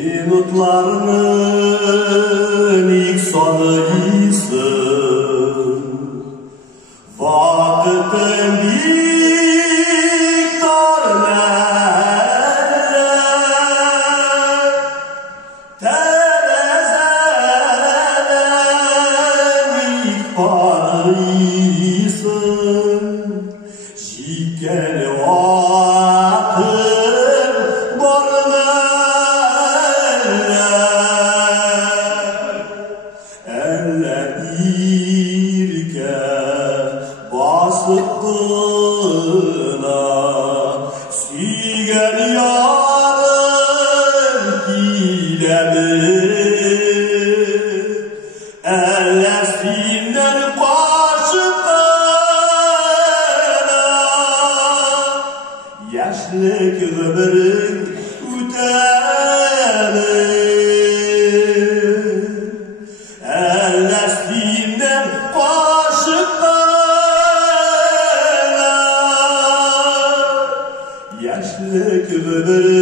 Minutlarının ilk sonuysun, vakıtın miktar neler, terezeden ilk parıysın, şikeli vakıt borlar. Basıklığına süygen yarım giledir, ellesinden başıkına yaşlık ömrün ütelir, ellesinden başıkına yaşlık ömrün